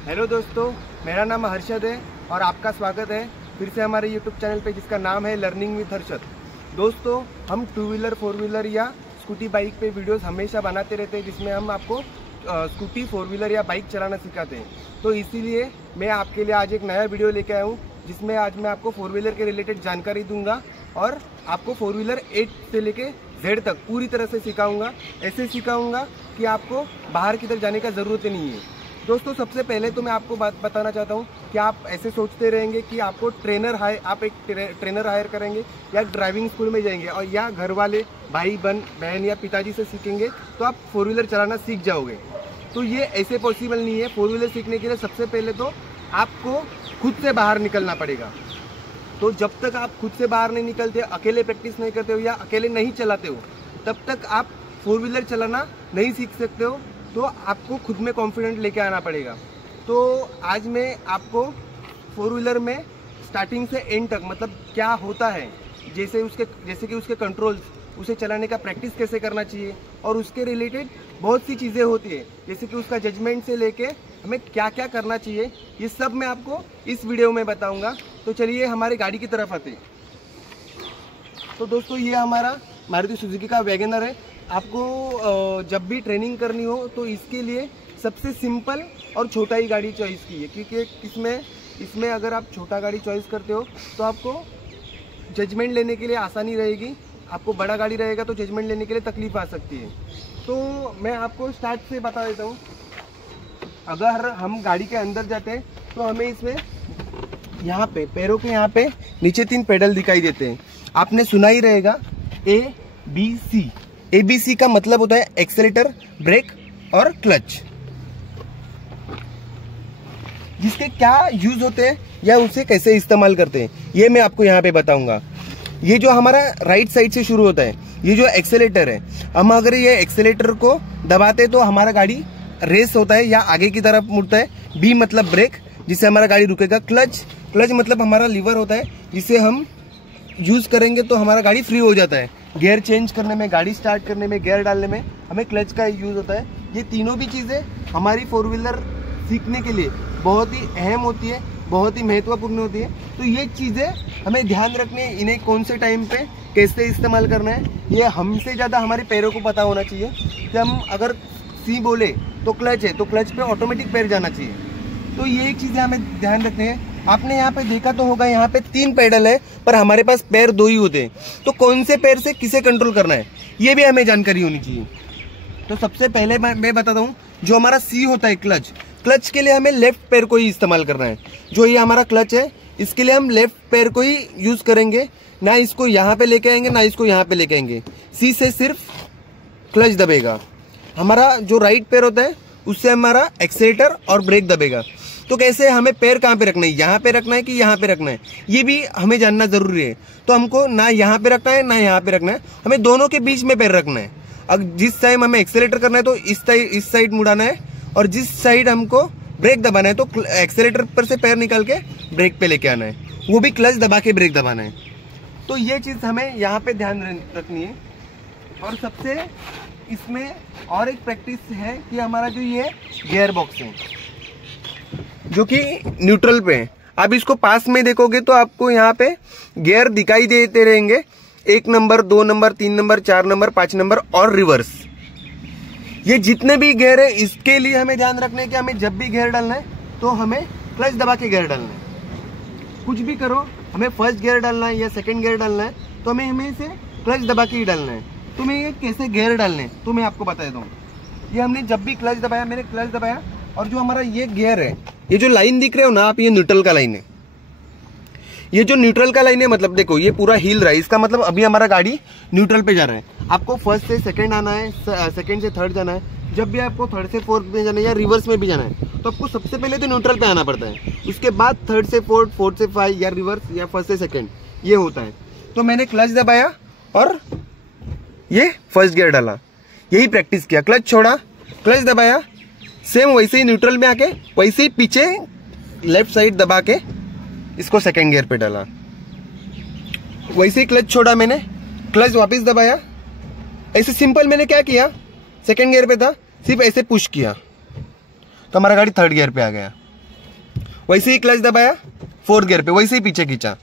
Hello दोस्तों, मेरा नाम हर्षद है और आपका स्वागत है फिर से हमारे यूट्यूब चैनल पे जिसका नाम है लर्निंग विद हर्षद। दोस्तों, हम 2 व्हीलर 4 व्हीलर या स्कूटी बाइक पे वीडियोस हमेशा बनाते रहते हैं जिसमें हम आपको स्कूटी 4 व्हीलर या बाइक चलाना सिखाते हैं। तो इसीलिए मैं आपके लिए आज एक नया वीडियो लेके आया हूँ जिसमें आज मैं आपको 4 व्हीलर के रिलेटेड जानकारी दूंगा और आपको 4 व्हीलर A से लेके Z तक पूरी तरह से सिखाऊंगा। ऐसे सिखाऊंगा कि आपको बाहर की तरफ जाने का ज़रूरत नहीं है। दोस्तों, सबसे पहले तो मैं आपको बात बताना चाहता हूँ कि आप ऐसे सोचते रहेंगे कि आपको आप एक ट्रेनर हायर करेंगे या ड्राइविंग स्कूल में जाएंगे और या घर वाले भाई बहन या पिताजी से सीखेंगे तो आप 4 व्हीलर चलाना सीख जाओगे। तो ये ऐसे पॉसिबल नहीं है। 4 व्हीलर सीखने के लिए सबसे पहले तो आपको खुद से बाहर निकलना पड़ेगा। तो जब तक आप खुद से बाहर नहीं निकलते, अकेले प्रैक्टिस नहीं करते हो या अकेले नहीं चलाते हो, तब तक आप 4 व्हीलर चलाना नहीं सीख सकते हो। तो आपको खुद में कॉन्फिडेंट लेके आना पड़ेगा। तो आज मैं आपको 4 व्हीलर में स्टार्टिंग से एंड तक मतलब क्या होता है, जैसे कि उसके कंट्रोल्स, उसे चलाने का प्रैक्टिस कैसे करना चाहिए और उसके रिलेटेड बहुत सी चीज़ें होती है, जैसे कि उसका जजमेंट से लेके हमें क्या क्या करना चाहिए, ये सब मैं आपको इस वीडियो में बताऊंगा। तो चलिए हमारी गाड़ी की तरफ आते हैं। तो दोस्तों, ये हमारा मारुति सुजुकी का वैगनर है। आपको जब भी ट्रेनिंग करनी हो तो इसके लिए सबसे सिंपल और छोटा ही गाड़ी चॉइस की है, क्योंकि इसमें अगर आप छोटा गाड़ी चॉइस करते हो तो आपको जजमेंट लेने के लिए आसानी रहेगी। आपको बड़ा गाड़ी रहेगा तो जजमेंट लेने के लिए तकलीफ आ सकती है। तो मैं आपको स्टार्ट से बता देता हूँ। अगर हम गाड़ी के अंदर जाते हैं तो हमें इसमें यहाँ पे पैरों के यहाँ पे नीचे 3 पेडल दिखाई देते हैं। आपने सुना ही रहेगा ABC। ABC का मतलब होता है एक्सेलेटर, ब्रेक और क्लच। जिसके क्या यूज होते हैं या उसे कैसे इस्तेमाल करते हैं ये मैं आपको यहाँ पे बताऊंगा। ये जो हमारा राइट साइड से शुरू होता है, ये जो एक्सेलेटर है, हम अगर ये एक्सेलेटर को दबाते तो हमारा गाड़ी रेस होता है या आगे की तरफ मुड़ता है। B मतलब ब्रेक, जिससे हमारा गाड़ी रुकेगा। क्लच मतलब हमारा लीवर होता है, जिसे हम यूज करेंगे तो हमारा गाड़ी फ्री हो जाता है। गियर चेंज करने में, गाड़ी स्टार्ट करने में, गियर डालने में हमें क्लच का यूज होता है। ये तीनों भी चीज़ें हमारी 4 व्हीलर सीखने के लिए बहुत ही अहम होती है, बहुत ही महत्वपूर्ण होती है। तो ये चीज़ें हमें ध्यान रखनी है, इन्हें कौन से टाइम पे कैसे इस्तेमाल करना है ये हमसे ज़्यादा हमारे पैरों को पता होना चाहिए। कि हम अगर C बोले तो क्लच है, तो क्लच पे ऑटोमेटिक पैर जाना चाहिए। तो ये चीज़ें हमें ध्यान रखनी है। आपने यहाँ पे देखा तो होगा, यहाँ पे 3 पेडल है पर हमारे पास पैर 2 ही होते हैं। तो कौन से पैर से किसे कंट्रोल करना है ये भी हमें जानकारी होनी चाहिए। तो सबसे पहले मैं बताता हूँ, जो हमारा C होता है क्लच के लिए हमें लेफ्ट पैर को ही इस्तेमाल करना है। जो ये हमारा क्लच है इसके लिए हम लेफ्ट पैर को ही यूज करेंगे, ना इसको यहाँ पे लेके आएंगे ना इसको यहाँ पे लेके आएंगे। C से सिर्फ क्लच दबेगा। हमारा जो राइट पैर होता है उससे हमारा एक्सेलेटर और ब्रेक दबेगा। तो कैसे हमें पैर कहाँ पे रखना है, यहाँ पे रखना है कि यहाँ पे रखना है, ये भी हमें जानना जरूरी है। तो हमको ना यहाँ पे रखना है ना यहाँ पे रखना है, हमें दोनों के बीच में पैर रखना है। अब जिस टाइम हमें एक्सेलेटर करना है तो इस साइड मुड़ाना है, और जिस साइड हमको ब्रेक दबाना है तो एक्सेलेटर पर से पैर निकाल के ब्रेक पे लेके आना है, वो भी क्लच दबा के ब्रेक दबाना है। तो ये चीज़ हमें यहाँ पे ध्यान रखनी है। और सबसे इसमें और एक प्रैक्टिस है कि हमारा जो ये गियर बॉक्स है जो कि न्यूट्रल पे है। आप इसको पास में देखोगे तो आपको यहाँ पे गियर दिखाई देते रहेंगे, 1 number, 2 number, 3 number, 4 number, 5 number और रिवर्स। ये जितने भी गियर है इसके लिए हमें ध्यान रखना है कि हमें जब भी गियर डालना है तो हमें क्लच दबा के गियर डालना है। कुछ भी करो, हमें फर्स्ट गियर डालना है या सेकंड गियर डालना है तो हमें इसे क्लच दबा के ही डालना है। तो मैं ये कैसे गियर डालने हैं तो मैं आपको बता देता हूँ। ये हमने जब भी क्लच दबाया, मैंने क्लच दबाया और जो हमारा ये गियर है, ये जो लाइन दिख रहे हो ना आप, ये न्यूट्रल का लाइन है। ये जो न्यूट्रल का लाइन है मतलब देखो ये पूरा हिल रहा है, इसका मतलब अभी हमारा गाड़ी न्यूट्रल पे जा रहा है। आपको फर्स्ट से सेकंड आना है, सेकंड से थर्ड जाना है। जब भी आपको थर्ड से फोर्थ में जाना है या रिवर्स में भी जाना है तो आपको सबसे पहले तो न्यूट्रल पे आना पड़ता है, उसके बाद थर्ड से फोर्थ, फोर्थ से 5 या रिवर्स या फर्स्ट से सेकंड, ये होता है। तो मैंने क्लच दबाया और ये फर्स्ट गियर डाला, यही प्रैक्टिस किया। क्लच छोड़ा, क्लच दबाया, सेम वैसे ही न्यूट्रल में आके वैसे ही पीछे लेफ्ट साइड दबा के इसको सेकंड गियर पे डाला। वैसे ही क्लच छोड़ा मैंने, क्लच वापस दबाया। ऐसे सिंपल मैंने क्या किया, सेकंड गियर पे था, सिर्फ ऐसे पुश किया तो हमारा गाड़ी थर्ड गियर पे आ गया। वैसे ही क्लच दबाया 4th गियर पे, वैसे ही पीछे खींचा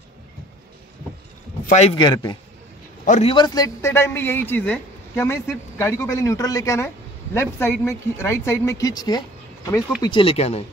5 गियर पे। और रिवर्स लेते टाइम भी यही चीज है कि हमें सिर्फ गाड़ी को पहले न्यूट्रल लेके आना है, लेफ्ट साइड में राइट साइड में खींच के हमें इसको पीछे लेके आना है।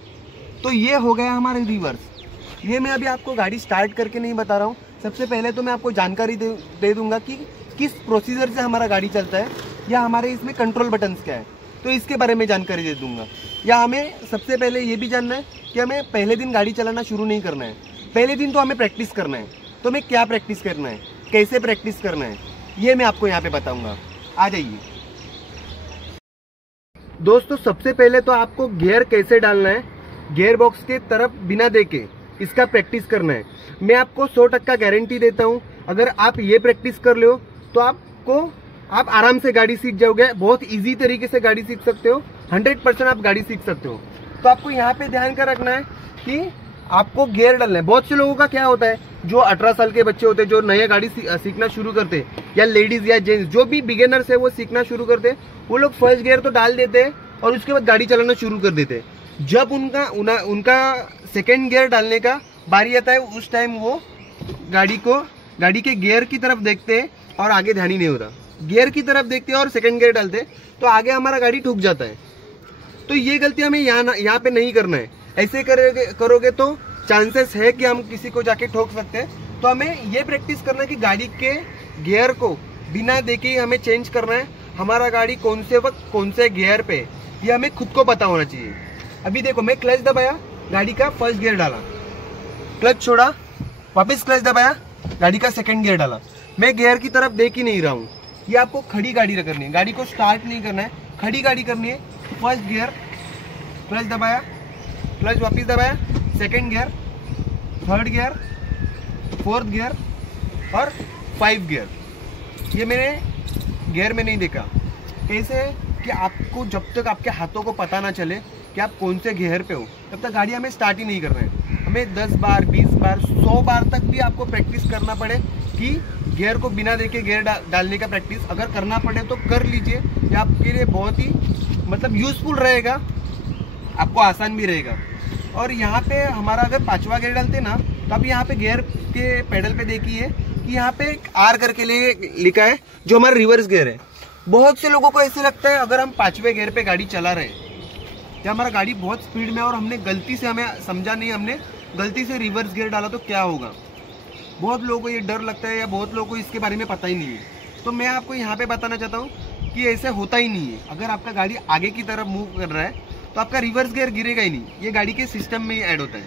तो ये हो गया हमारा रिवर्स। ये मैं अभी आपको गाड़ी स्टार्ट करके नहीं बता रहा हूँ, सबसे पहले तो मैं आपको जानकारी दे दूंगा कि किस प्रोसीजर से हमारा गाड़ी चलता है या हमारे इसमें कंट्रोल बटन्स क्या है, तो इसके बारे में जानकारी दे दूंगा। या हमें सबसे पहले ये भी जानना है कि हमें पहले दिन गाड़ी चलाना शुरू नहीं करना है, पहले दिन तो हमें प्रैक्टिस करना है। तो हमें क्या प्रैक्टिस करना है, कैसे प्रैक्टिस करना है, ये मैं आपको यहाँ पे बताऊंगा। आ जाइए दोस्तों, सबसे पहले तो आपको गियर कैसे डालना है, गियर बॉक्स के तरफ बिना देके इसका प्रैक्टिस करना है। मैं आपको 100% गारंटी देता हूँ, अगर आप ये प्रैक्टिस कर लो तो आप आराम से गाड़ी सीख जाओगे, बहुत इजी तरीके से गाड़ी सीख सकते हो, 100% आप गाड़ी सीख सकते हो। तो आपको यहाँ पे ध्यान का रखना है कि आपको गियर डालना है। बहुत से लोगों का क्या होता है, जो 18 साल के बच्चे होते हैं, जो नए गाड़ी सीखना शुरू करते हैं, या लेडीज या जेंट्स जो भी बिगिनर्स है वो सीखना शुरू करते हैं, वो लोग फर्स्ट गियर तो डाल देते हैं और उसके बाद गाड़ी चलाना शुरू कर देते हैं। जब उनका सेकेंड गियर डालने का बारी आता है, उस टाइम वो गाड़ी के गियर की तरफ देखते हैं और आगे ध्यान ही नहीं होता। गियर की तरफ देखते हैं और सेकंड गियर डालते हैं तो आगे हमारा गाड़ी ठुक जाता है। तो ये गलती हमें यहाँ पे नहीं करना है। ऐसे करोगे तो चांसेस है कि हम किसी को जाके ठोक सकते हैं। तो हमें ये प्रैक्टिस करना है कि गाड़ी के गियर को बिना देखे ही हमें चेंज करना है। हमारा गाड़ी कौन से वक्त कौन से गियर पे, ये हमें खुद को पता होना चाहिए। अभी देखो, मैं क्लच दबाया, गाड़ी का फर्स्ट गियर डाला, क्लच छोड़ा, वापस क्लच दबाया, गाड़ी का सेकंड गियर डाला। मैं गियर की तरफ देख ही नहीं रहा हूँ। ये आपको खड़ी गाड़ी करनी है, गाड़ी को स्टार्ट नहीं करना है, खड़ी गाड़ी करनी है। फर्स्ट गियर, क्लच दबाया, क्लच वापस दबाया, second gear, third gear, fourth gear और 5 गियर। ये मैंने गियर में नहीं देखा। कैसे कि आपको जब तक आपके हाथों को पता ना चले कि आप कौन से गियर पे हो, तब तक गाड़ी हमें स्टार्ट ही नहीं करना है। हमें 10 बार, 20 बार, 100 बार तक भी आपको प्रैक्टिस करना पड़े कि गियर को बिना देखे गियर डालने का प्रैक्टिस अगर करना पड़े तो कर लीजिए। ये आपके लिए बहुत ही मतलब यूजफुल रहेगा, आपको आसान भी रहेगा। और यहाँ पे हमारा अगर 5वां गियर डालते ना, तो आप यहाँ पे गियर के पेडल पे देखिए कि यहाँ पे R करके लिखा है, जो हमारा रिवर्स गियर है। बहुत से लोगों को ऐसे लगता है अगर हम 5वें गियर पे गाड़ी चला रहे हैं या हमारा गाड़ी बहुत स्पीड में और हमने गलती से, हमें समझा नहीं, हमने गलती से रिवर्स गियर डाला तो क्या होगा। बहुत लोगों को ये डर लगता है या बहुत लोगों को इसके बारे में पता ही नहीं है। तो मैं आपको यहाँ पे बताना चाहता हूँ कि ऐसे होता ही नहीं है। अगर आपका गाड़ी आगे की तरफ मूव कर रहा है तो आपका रिवर्स गियर गिरेगा ही नहीं, ये गाड़ी के सिस्टम में ही ऐड होता है।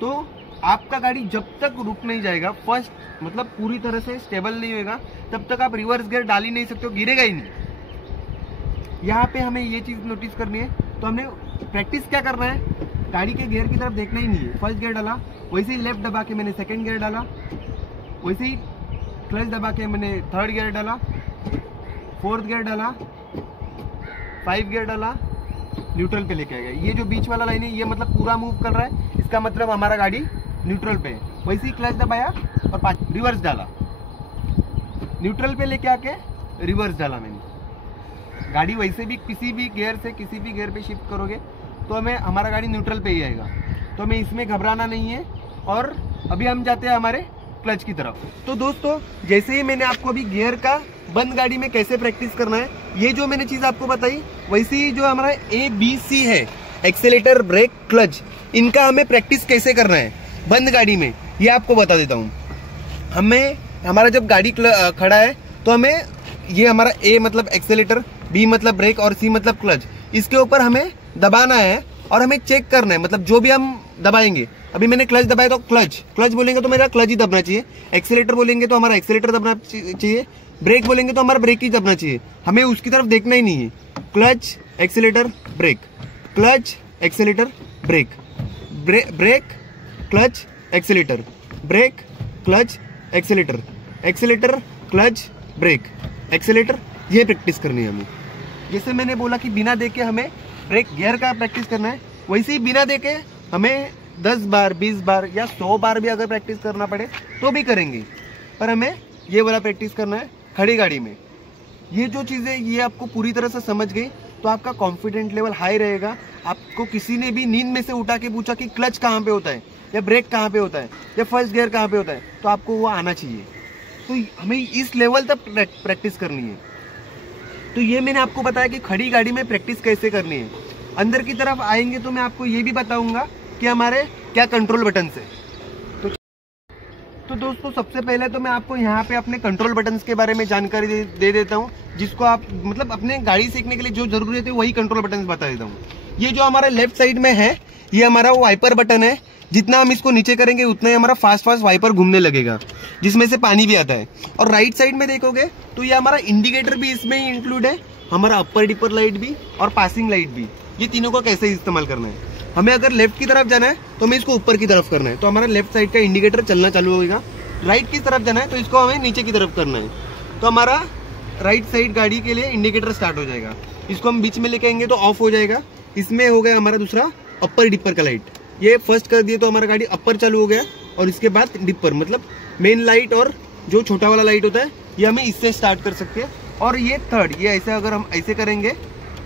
तो आपका गाड़ी जब तक रुक नहीं जाएगा, फर्स्ट मतलब पूरी तरह से स्टेबल नहीं होगा, तब तक आप रिवर्स गियर डाल ही नहीं सकते हो, गिरेगा ही नहीं। यहाँ पे हमें ये चीज़ नोटिस करनी है। तो हमने प्रैक्टिस क्या करना है, गाड़ी के गियर की तरफ देखना ही नहीं है। फर्स्ट गियर डाला, वैसे ही लेफ्ट दबा के मैंने सेकंड गियर डाला, वैसे ही क्लच दबा के मैंने थर्ड गियर डाला, फोर्थ गियर डाला, 5 गियर डाला, न्यूट्रल पे लेके आ गया। ये जो बीच वाला लाइन है ये मतलब पूरा मूव कर रहा है, इसका मतलब हमारा गाड़ी न्यूट्रल पे है। वैसे ही क्लच दबाया और 5 रिवर्स डाला, न्यूट्रल पे लेके आके रिवर्स डाला मैंने। गाड़ी वैसे भी किसी भी गियर से किसी भी गियर पे शिफ्ट करोगे तो हमारा गाड़ी न्यूट्रल पे ही आएगा। तो हमें इसमें घबराना नहीं है। और अभी हम जाते हैं हमारे क्लच की तरफ। तो दोस्तों, जैसे ही मैंने आपको अभी गियर का बंद गाड़ी में कैसे प्रैक्टिस करना है, ये जो मैंने चीज़ आपको बताई, वैसे ही जो हमारा ABC है, एक्सेलेटर, ब्रेक, क्लच, इनका हमें प्रैक्टिस कैसे करना है बंद गाड़ी में, ये आपको बता देता हूँ। हमारा जब गाड़ी खड़ा है तो हमें ये हमारा A मतलब एक्सेलेटर, B मतलब ब्रेक और C मतलब क्लच, इसके ऊपर हमें दबाना है और हमें चेक करना है। मतलब जो भी हम दबाएंगे, अभी मैंने क्लच दबाया तो क्लच बोलेंगे तो मेरा क्लच ही दबना चाहिए, एक्सेलेटर बोलेंगे तो हमारा एक्सेलेटर दबना चाहिए, ब्रेक बोलेंगे तो हमारा ब्रेक ही दबना चाहिए। हमें उसकी तरफ देखना ही नहीं है। Clutch, accelerator, brake, clutch, accelerator, brake, brake, clutch, accelerator, brake, clutch, accelerator, accelerator, clutch, brake, accelerator, ये प्रैक्टिस करनी है हमें। जैसे मैंने बोला कि बिना देखे हमें ब्रेक गियर का प्रैक्टिस करना है, वैसे ही बिना देखे हमें 10 बार, 20 बार या 100 बार भी अगर प्रैक्टिस करना पड़े तो भी करेंगे। पर हमें ये वाला प्रैक्टिस करना है खड़ी गाड़ी में। ये जो चीज़ें ये आपको पूरी तरह से समझ गई तो आपका कॉन्फिडेंट लेवल हाई रहेगा। आपको किसी ने भी नींद में से उठा के पूछा कि क्लच कहाँ पे होता है या ब्रेक कहाँ पे होता है या फर्स्ट गियर कहाँ पे होता है, तो आपको वो आना चाहिए। तो हमें इस लेवल तक प्रैक्टिस करनी है। तो ये मैंने आपको बताया कि खड़ी गाड़ी में प्रैक्टिस कैसे करनी है। अंदर की तरफ आएंगे तो मैं आपको ये भी बताऊंगा कि हमारे क्या कंट्रोल बटन है। तो दोस्तों सबसे पहले तो मैं आपको यहाँ पे अपने कंट्रोल बटन्स के बारे में जानकारी दे देता हूँ, जिसको आप मतलब अपने गाड़ी सीखने के लिए जो जरूरी है वही कंट्रोल बटन्स बता देता हूँ। ये जो हमारे लेफ्ट साइड में है ये हमारा वाइपर बटन है। जितना हम इसको नीचे करेंगे उतना ही हमारा फास्ट वाइपर घूमने लगेगा, जिसमें से पानी भी आता है। और राइट साइड में देखोगे तो ये हमारा इंडिकेटर भी इसमें ही इंक्लूड है, हमारा अपर डिपर लाइट भी और पासिंग लाइट भी। ये तीनों को कैसे इस्तेमाल करना है, हमें अगर लेफ्ट की तरफ जाना है तो हमें इसको ऊपर की तरफ करना है, तो हमारा लेफ्ट साइड का इंडिकेटर चलना चालू होगा। राइट की तरफ जाना है तो इसको हमें नीचे की तरफ करना है, तो हमारा राइट साइड गाड़ी के लिए इंडिकेटर स्टार्ट हो जाएगा। इसको हम बीच में लेके आएंगे तो ऑफ हो जाएगा। इसमें हो गया हमारा दूसरा अपर डिपर का लाइट, ये फर्स्ट कर दिए तो हमारा गाड़ी अपर चालू हो गया। और इसके बाद डिपर मतलब मेन लाइट और जो छोटा वाला लाइट होता है ये हमें इससे स्टार्ट कर सकते हैं। और ये थर्ड, ये ऐसे अगर हम ऐसे करेंगे,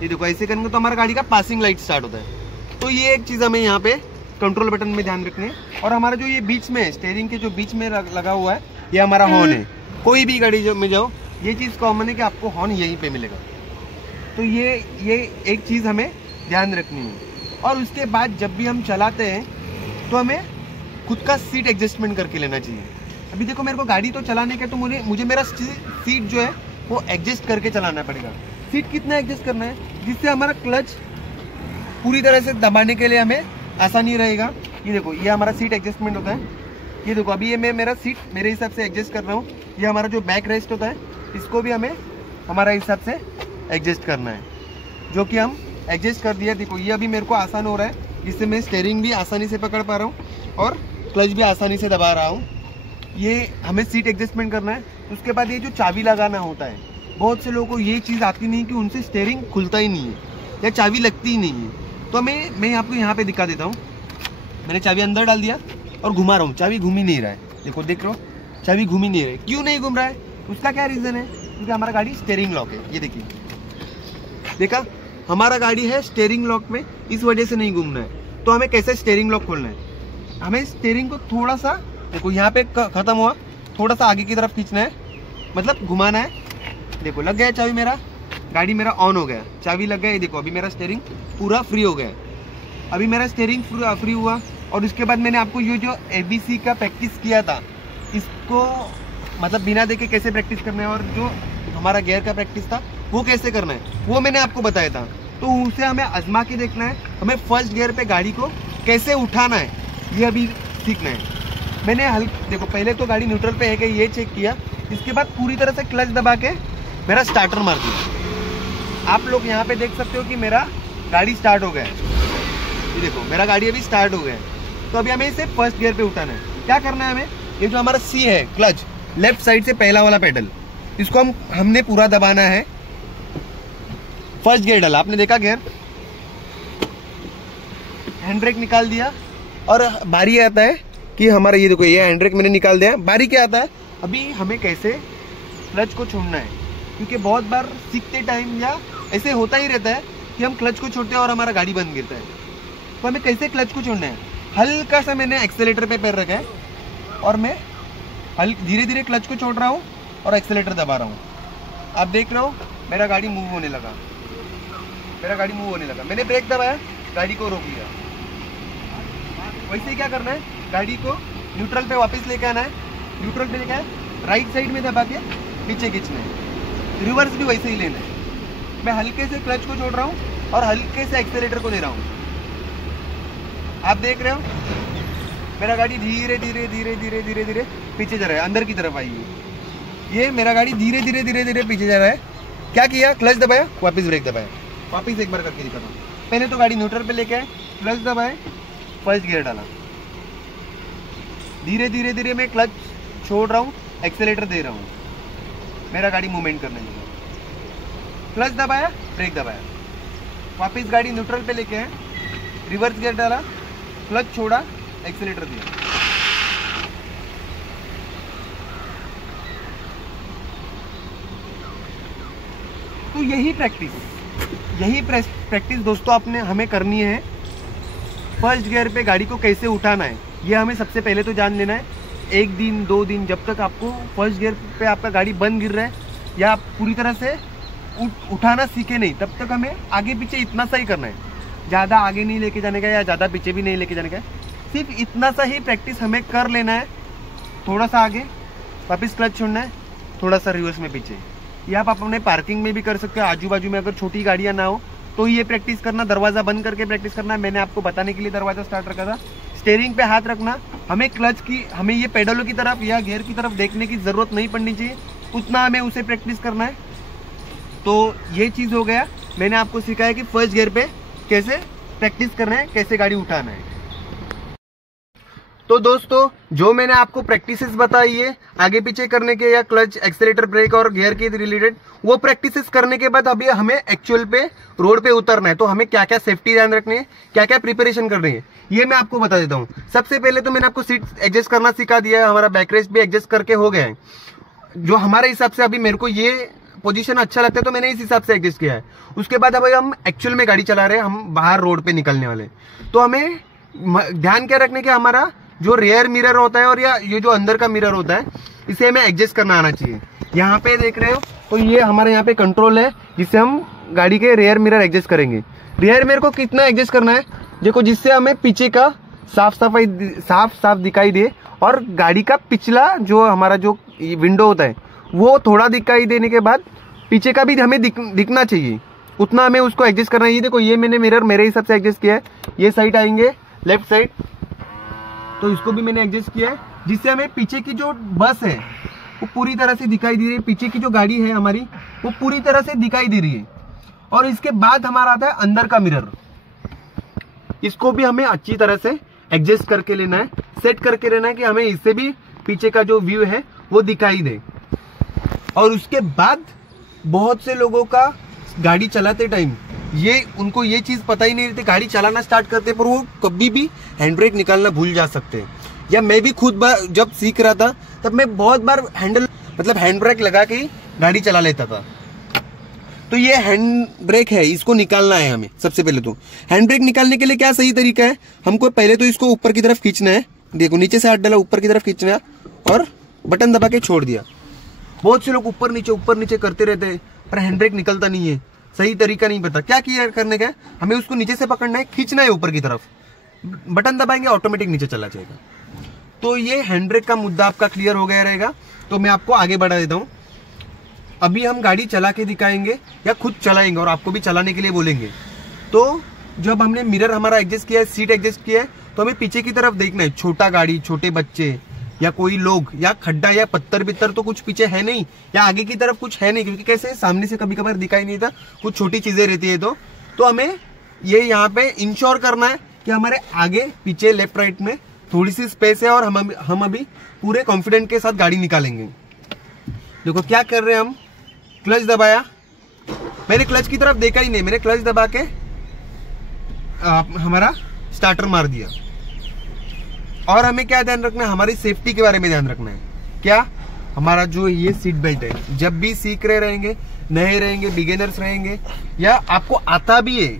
ये देखो ऐसे करेंगे तो हमारा गाड़ी का पासिंग लाइट स्टार्ट होता है। तो ये एक चीज़ हमें यहाँ पे कंट्रोल बटन में ध्यान रखनी है। और हमारा जो ये बीच में स्टीयरिंग के जो बीच में लगा हुआ है ये हमारा हॉर्न है। कोई भी गाड़ी में जाओ ये चीज़ कॉमन है कि आपको हॉर्न यहीं पे मिलेगा। तो ये एक चीज़ हमें ध्यान रखनी है। और उसके बाद जब भी हम चलाते हैं तो हमें खुद का सीट एडजस्टमेंट करके लेना चाहिए। अभी देखो मेरे को गाड़ी तो चलाने का, तो मुझे मेरा सीट जो है वो एडजस्ट करके चलाना पड़ेगा। सीट कितना एडजस्ट करना है जिससे हमारा क्लच पूरी तरह से दबाने के लिए हमें आसानी रहेगा। ये देखो ये हमारा सीट एडजस्टमेंट होता है। ये देखो अभी ये मैं मेरा सीट मेरे हिसाब से एडजस्ट कर रहा हूँ। ये हमारा जो बैक रेस्ट होता है इसको भी हमें हमारा हिसाब से एडजस्ट करना है, जो कि हम एडजस्ट कर दिया। देखो ये अभी मेरे को आसान हो रहा है, जिससे मैं स्टीयरिंग भी आसानी से पकड़ पा रहा हूँ और क्लच भी आसानी से दबा रहा हूँ। ये हमें सीट एडजस्टमेंट करना है। उसके बाद ये जो चाबी लगाना होता है, बहुत से लोगों को ये चीज़ आती नहीं कि उनसे स्टीयरिंग खुलता ही नहीं है या चाबी लगती ही नहीं है। तो मैं आपको यहाँ पे दिखा देता हूँ। मैंने चाबी अंदर डाल दिया और घुमा रहा हूँ, चाबी घूम ही नहीं रहा है। देखो देख रहे हो चाबी घूम ही नहीं रहा है। क्यों नहीं घूम रहा है, उसका क्या रीज़न है? क्योंकि हमारा गाड़ी स्टीयरिंग लॉक है। ये देखिए, देखा हमारा गाड़ी है स्टीयरिंग लॉक में, इस वजह से नहीं घूमना है। तो हमें कैसे स्टीयरिंग लॉक खोलना है, हमें स्टीयरिंग को थोड़ा सा, देखो यहाँ पे खत्म हुआ, थोड़ा सा आगे की तरफ खींचना है, मतलब घुमाना है। देखो लग गया चाबी, मेरा गाड़ी मेरा ऑन हो गया, चाबी लग गया। ये देखो अभी मेरा स्टीयरिंग पूरा फ्री हो गया। अभी मेरा स्टीयरिंग फ्री हुआ। और उसके बाद मैंने आपको ये जो ABC का प्रैक्टिस किया था, इसको मतलब बिना देखे कैसे प्रैक्टिस करना है, और जो हमारा गियर का प्रैक्टिस था वो कैसे करना है वो मैंने आपको बताया था। तो उसे हमें आजमा के देखना है, हमें फर्स्ट गियर पे गाड़ी को कैसे उठाना है ये अभी सीखना है। मैंने देखो पहले तो गाड़ी न्यूट्रल पे है कि ये चेक किया, इसके बाद पूरी तरह से क्लच दबा के मेरा स्टार्टर मार दिया। आप लोग यहाँ पे देख सकते हो कि मेरा गाड़ी स्टार्ट हो गया है। ये देखो मेरा गाड़ी अभी स्टार्ट हो गया है। तो अभी हमें इसे फर्स्ट गियर पे उठाना है। क्या करना है हमें, ये जो हमारा C है क्लच, लेफ्ट साइड से पहला वाला पेडल, इसको हमने पूरा दबाना है। फर्स्ट गियर डाला, आपने देखा गियर, हैंड ब्रेक निकाल दिया। और बारी आता है कि हमारा, ये देखो ये हैंड ब्रेक मैंने निकाल दिया। बारी क्या आता है, अभी हमें कैसे क्लच को छोड़ना है, क्योंकि बहुत बार सीखते टाइम या ऐसे होता ही रहता है कि हम क्लच को छोड़ते हैं और हमारा गाड़ी बंद गिरता है। तो हमें कैसे क्लच को छोड़ना है, हल्का सा मैंने एक्सेलेटर पे पैर रखा है और मैं धीरे धीरे क्लच को छोड़ रहा हूँ और एक्सेलेटर दबा रहा हूँ। आप देख रहे हो मेरा गाड़ी मूव होने लगा, मैंने ब्रेक दबाया, गाड़ी को रोक लिया। वैसे ही क्या करना है, गाड़ी को न्यूट्रल पे वापस लेके आना है। न्यूट्रल पे लेके राइट साइड में दबा के पीछे खींचना है। रिवर्स भी वैसे ही लेना है। मैं हल्के से क्लच को छोड़ रहा हूँ और हल्के से एक्सेलेटर को दे रहा हूँ। आप देख रहे हो मेरा गाड़ी धीरे धीरे धीरे धीरे धीरे धीरे पीछे जा रहा है, अंदर की तरफ आई है। ये मेरा गाड़ी धीरे धीरे धीरे धीरे पीछे जा रहा है। क्या किया, क्लच दबाया, वापस ब्रेक दबाया। वापस एक बार करके दिखाता हूँ। पहले तो गाड़ी न्यूट्रल पे लेके आए, क्लच दबाए, फर्स्ट गियर डाला, धीरे धीरे धीरे मैं क्लच छोड़ रहा हूँ, एक्सेलेटर दे रहा हूँ, मेरा गाड़ी मूवमेंट करने लगा। क्लच दबाया, ब्रेक दबाया, वापस गाड़ी न्यूट्रल पे लेके आए, रिवर्स गियर डाला, क्लच छोड़ा, एक्सेलेटर दिया। तो यही प्रैक्टिस यही प्रैक्टिस दोस्तों आपने हमें करनी है। फर्स्ट गियर पे गाड़ी को कैसे उठाना है ये हमें सबसे पहले तो जान लेना है। 1 दिन 2 दिन जब तक आपको फर्स्ट गियर पे आपका गाड़ी बंद गिर रहा है या आप पूरी तरह से उठाना सीखे नहीं, तब तक हमें आगे पीछे इतना सा ही करना है। ज़्यादा आगे नहीं लेके जाने का या ज़्यादा पीछे भी नहीं लेके जाने का, सिर्फ इतना सा ही प्रैक्टिस हमें कर लेना है। थोड़ा सा आगे वापस क्लच छोड़ना है, थोड़ा सा रिवर्स में पीछे। ये आप अपने पार्किंग में भी कर सकते हो। आजू बाजू में अगर छोटी गाड़ियाँ ना हो तो ये प्रैक्टिस करना, दरवाज़ा बंद करके प्रैक्टिस करना। मैंने आपको बताने के लिए दरवाज़ा स्टार्ट रखा था। स्टीयरिंग पे हाथ रखना, हमें क्लच की, हमें ये पेडलों की तरफ या गियर की तरफ देखने की ज़रूरत नहीं पड़नी चाहिए, उतना हमें उसे प्रैक्टिस करना है। तो ये चीज़ हो गया, मैंने आपको सिखाया कि फर्स्ट गियर पे कैसे प्रैक्टिस करना है, कैसे गाड़ी उठाना है। तो दोस्तों जो मैंने आपको प्रैक्टिसेस बताई है आगे पीछे करने के या क्लच, एक्सीलेटर, ब्रेक और गियर के रिलेटेड, वो प्रैक्टिसेस करने के बाद अभी हमें एक्चुअल पे रोड पे उतरना है। तो हमें क्या क्या सेफ्टी ध्यान रखनी है, क्या क्या प्रिपरेशन करनी है, ये मैं आपको बता देता हूँ। सबसे पहले तो मैंने आपको सीट एडजस्ट करना सिखा दिया है, हमारा बैक रेस्ट भी एडजस्ट करके हो गया है। जो हमारे हिसाब से अभी मेरे को ये पोजीशन अच्छा लगता है तो मैंने इस हिसाब से एडजस्ट किया है। उसके बाद अभी हम एक्चुअल में गाड़ी चला रहे हैं, हम बाहर रोड पे निकलने वाले। तो हमें ध्यान क्या रखने के, हमारा जो रियर मिरर होता है और या ये जो अंदर का मिरर होता है, इसे हमें एडजस्ट करना आना चाहिए। यहाँ पे देख रहे हो तो ये हमारे यहाँ पे कंट्रोल है जिससे हम गाड़ी के रियर मिरर एडजस्ट करेंगे। रियर मिरर को कितना एडजस्ट करना है देखो, जिससे हमें पीछे का साफ दिखाई दे और गाड़ी का पिछला जो हमारा जो विंडो होता है वो थोड़ा दिखाई देने के बाद पीछे का भी हमें दिखना चाहिए, उतना हमें उसको एडजस्ट करना है। ये देखो, ये मैंने मिरर मेरे हिसाब से एडजस्ट किया है। ये साइड आएंगे लेफ्ट साइड, तो इसको भी मैंने एडजस्ट किया है जिससे हमें पीछे की जो बस है वो पूरी तरह से दिखाई दे रही है, पीछे की जो गाड़ी है हमारी वो पूरी तरह से दिखाई दे रही है। और इसके बाद हमारा आता है अंदर का मिरर, इसको भी हमें अच्छी तरह से एडजस्ट करके लेना है, सेट करके लेना है कि हमें इससे भी पीछे का जो व्यू है वो दिखाई दे। और उसके बाद बहुत से लोगों का गाड़ी चलाते टाइम उनको ये चीज पता ही नहीं रहती, गाड़ी चलाना स्टार्ट करते पर वो कभी भी हैंड ब्रेक निकालना भूल जा सकते हैं। या मैं भी खुद जब सीख रहा था तब मैं बहुत बार हैंड ब्रेक लगा के ही गाड़ी चला लेता था। तो ये हैंड ब्रेक है, इसको निकालना है हमें। सबसे पहले तो हैंड ब्रेक निकालने के लिए क्या सही तरीका है, हमको पहले तो इसको ऊपर की तरफ खींचना है। देखो, नीचे से हाथ डाला, ऊपर की तरफ खींचना है और बटन दबा के छोड़ दिया। बहुत से लोग ऊपर नीचे करते रहते हैं पर हैंड ब्रेक निकलता नहीं है, सही तरीका नहीं पता क्या किया करने का। हमें उसको नीचे से पकड़ना है, खींचना है ऊपर की तरफ, बटन दबाएंगे ऑटोमेटिक नीचे चला जाएगा। तो ये हैंड ब्रेक का मुद्दा आपका क्लियर हो गया रहेगा। तो मैं आपको आगे बढ़ा देता हूँ। अभी हम गाड़ी चला के दिखाएंगे या खुद चलाएंगे और आपको भी चलाने के लिए बोलेंगे। तो जब हमने मिरर हमारा एडजस्ट किया है, सीट एडजस्ट किया है, तो हमें पीछे की तरफ देखना है। छोटा गाड़ी, छोटे बच्चे या कोई लोग या खड्डा या पत्थर बित्तर तो कुछ पीछे है नहीं, या आगे की तरफ कुछ है नहीं, क्योंकि कैसे सामने से कभी कभार दिखाई नहीं था, कुछ छोटी चीजें रहती है। तो हमें ये यहाँ पे इंश्योर करना है कि हमारे आगे पीछे लेफ्ट राइट में थोड़ी सी स्पेस है और हम अभी पूरे कॉन्फिडेंट के साथ गाड़ी निकालेंगे। देखो क्या कर रहे हैं हम, क्लच दबाया, मैंने क्लच की तरफ देखा ही नहीं, मैंने क्लच दबा के हमारा स्टार्टर मार दिया। और हमें क्या ध्यान रखना है, हमारी सेफ्टी के बारे में ध्यान रखना है। क्या, हमारा जो ये सीट बेल्ट है, जब भी सीख रहे रहेंगे, नए रहेंगे, बिगिनर्स रहेंगे या आपको आता भी है,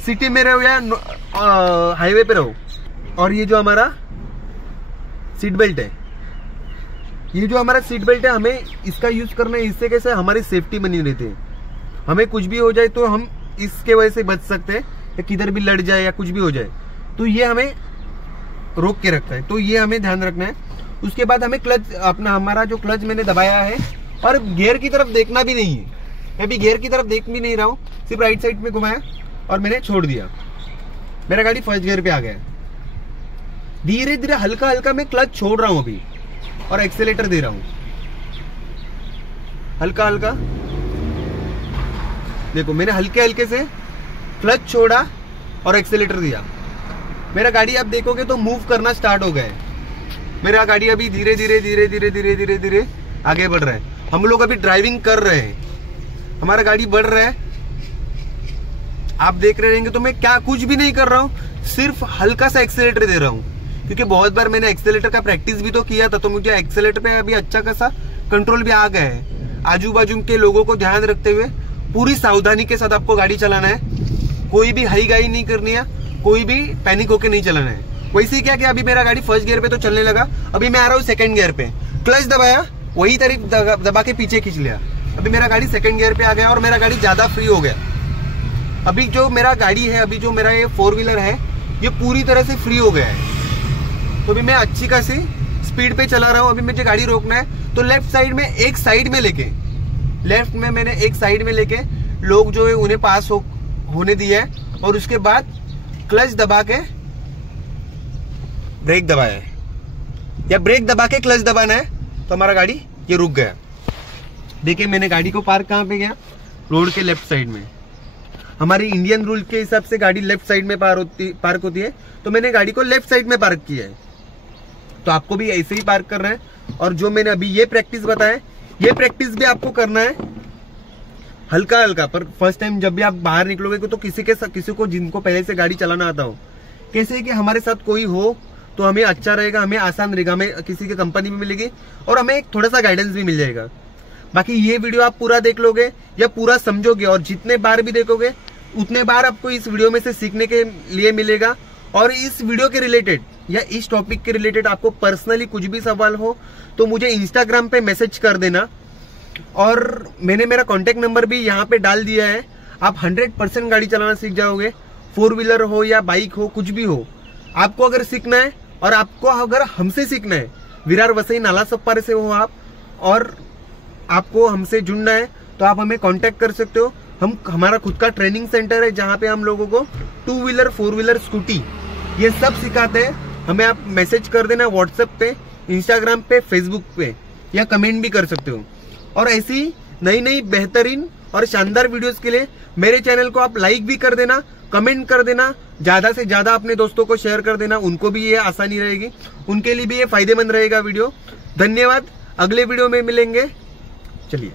सिटी में रहो या हाईवे पे रहो, और ये जो हमारा सीट बेल्ट है, हमें इसका यूज करना है। इससे कैसे हमारी सेफ्टी बनी रहती है, हमें कुछ भी हो जाए तो हम इसके वजह से बच सकते हैं, या किधर भी लड़ जाए या कुछ भी हो जाए तो ये हमें रोक के रखता है। तो ये हमें ध्यान रखना है। उसके बाद हमें क्लच हमारा जो क्लच मैंने दबाया है, और गियर की तरफ देखना भी नहीं है, मैं भी गियर की तरफ देख भी नहीं रहा हूँ, सिर्फ राइट साइड में घुमाया और मैंने छोड़ दिया, मेरा गाड़ी फर्स्ट गियर पे आ गया। धीरे धीरे हल्का हल्का मैं क्लच छोड़ रहा हूं अभी और एक्सेलेटर दे रहा हूं, हल्का हल्का। देखो, मैंने हल्के हल्के से क्लच छोड़ा और एक्सेलेटर दिया। मेरा गाड़ी आप देखोगे तो मूव करना स्टार्ट हो गया है। मेरा गाड़ी अभी धीरे धीरे धीरे धीरे धीरे धीरे धीरे आगे बढ़ रहा है। हम लोग अभी ड्राइविंग कर रहे हैं, हमारा गाड़ी बढ़ रहा है, आप देख रहे रहेंगे। तो मैं क्या कुछ भी नहीं कर रहा हूँ, सिर्फ हल्का सा एक्सेलेटर दे रहा हूँ, क्योंकि बहुत बार मैंने एक्सेलेटर का प्रैक्टिस भी तो किया था, तो मुझे एक्सेलेटर पे अभी अच्छा खासा कंट्रोल भी आ गया है। आजू बाजू के लोगों को ध्यान रखते हुए पूरी सावधानी के साथ आपको गाड़ी चलाना है, कोई भी हाई गाई नहीं करनी है, कोई भी पैनिक होके नहीं चलाना है। वैसे ही क्या कि अभी मेरा गाड़ी फर्स्ट गियर पे तो चलने लगा, अभी मैं आ रहा हूँ सेकंड गियर पे, क्लच दबाया, वही तरीके दबा के पीछे खींच लिया, अभी मेरा गाड़ी सेकंड गियर पे आ गया और मेरा गाड़ी ज्यादा फ्री हो गया। अभी जो मेरा गाड़ी है, अभी जो मेरा ये 4 व्हीलर है, ये पूरी तरह से फ्री हो गया है। तो अभी मैं अच्छी खासी स्पीड पे चला रहा हूँ। अभी मुझे गाड़ी रोकना है तो लेफ्ट साइड में एक साइड में लेके, लेफ्ट में मैंने एक साइड में लेके लोग जो है उन्हें पास होने दिया है और उसके बाद क्लच दबा के ब्रेक दबाया है, या ब्रेक दबा के क्लच दबाना है तो हमारा गाड़ी ये रुक गया। देखिए मैंने गाड़ी को पार्क कहाँ पे गया, रोड के लेफ्ट साइड में। हमारी इंडियन रूल के हिसाब से गाड़ी लेफ्ट साइड में पार्क होती है, तो मैंने गाड़ी को लेफ्ट साइड में पार्क किया है। तो आपको भी ऐसे ही पार्क करना है। और जो मैंने अभी ये प्रैक्टिस बताया, ये प्रैक्टिस भी आपको करना है हल्का हल्का। पर फर्स्ट टाइम जब भी आप बाहर निकलोगे तो किसी को जिनको पहले से गाड़ी चलाना आता हो, कैसे कि हमारे साथ कोई हो तो हमें अच्छा रहेगा, हमें आसान रहेगा, हमें किसी की कंपनी भी मिलेगी और हमें एक थोड़ा सा गाइडेंस भी मिल जाएगा। बाकी ये वीडियो आप पूरा देख लोगे या पूरा समझोगे और जितने बार भी देखोगे उतने बार आपको इस वीडियो में से सीखने के लिए मिलेगा। और इस वीडियो के रिलेटेड या इस टॉपिक के रिलेटेड आपको पर्सनली कुछ भी सवाल हो तो मुझे इंस्टाग्राम पे मैसेज कर देना। और मैंने मेरा कॉन्टेक्ट नंबर भी यहाँ पे डाल दिया है। आप 100% गाड़ी चलाना सीख जाओगे, 4 व्हीलर हो या बाइक हो, कुछ भी हो। आपको अगर सीखना है और आपको अगर हमसे सीखना है, विरार वसई नाला सप्पारे से हो आप और आपको हमसे जुड़ना है तो आप हमें कांटेक्ट कर सकते हो। हमारा खुद का ट्रेनिंग सेंटर है जहां पे हम लोगों को 2 व्हीलर 4 व्हीलर स्कूटी ये सब सिखाते हैं। हमें आप मैसेज कर देना व्हाट्सएप पे, इंस्टाग्राम पे, फेसबुक पे, या कमेंट भी कर सकते हो। और ऐसी नई नई बेहतरीन और शानदार वीडियोस के लिए मेरे चैनल को आप लाइक भी कर देना, कमेंट कर देना, ज्यादा से ज्यादा अपने दोस्तों को शेयर कर देना, उनको भी ये आसानी रहेगी, उनके लिए भी ये फायदेमंद रहेगा वीडियो। धन्यवाद, अगले वीडियो में मिलेंगे। चलिए।